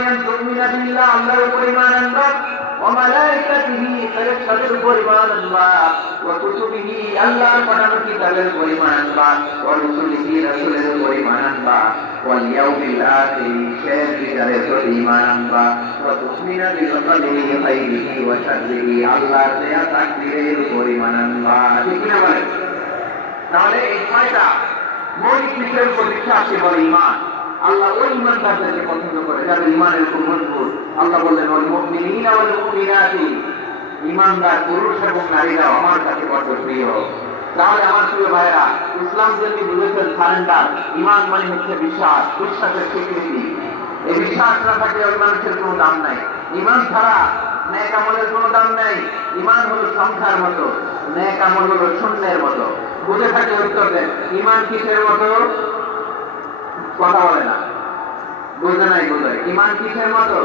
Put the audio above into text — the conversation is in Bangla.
تؤمن بالله আল্লাহর উপর ঈমান আনবা ওয়া মালাইকাতিহি ফেরেশতাদের উপর ঈমান আনবা ওয়া কুতুবিহি আল্লাহর পাঠানো কিতাবের উপর ঈমান আনবা ওয়া রুসুলিহি রাসূলের উপর ঈমান আনবা ওয়াল ইয়াউমিল আখির শেষ বিচারের উপর ঈমান আনবা ওয়া তুমিনা বিল কদরি খাইরিহি ওয়া শাররিহি আল্লাহর দেয়া তাকদীরের উপর ঈমান আনবা। ঠিক না বলে? তাহলে এই ছয়টা মৌলিক বিষয়ের উপর বিশ্বাসকে বলে ঈমান। আল্লাহ ওই ঈমানদারদেরকে পছন্দ করে যাদের ঈমানের খুব মজবুত। আল্লাহ বললেন ওয়াল মুমিনিনা ওয়াল মুমিনাতি, ঈমানদার পুরুষ এবং নারীরা আমার কাছে বড় প্রিয়। তাহলে আমার প্রিয় ভাইরা, ইসলাম যদি বুঝেছেন সারেন্ডার, ঈমান মানে হচ্ছে বিশ্বাস, বিশ্বাসের স্বীকৃতি। এই বিশ্বাস না থাকলে ওই মানুষের কোনো দাম নাই। ঈমান ছাড়া নেক আমলের কোনো দাম নাই। ঈমান হলো সংখ্যার মতো, নেক আমল হলো শূন্যের মতো। বুঝে থাকে উত্তর দেন, ঈমান কিসের মতো? কথা বলে না, বুঝে নাই বোধহয়। ঈমান কিসের মতো?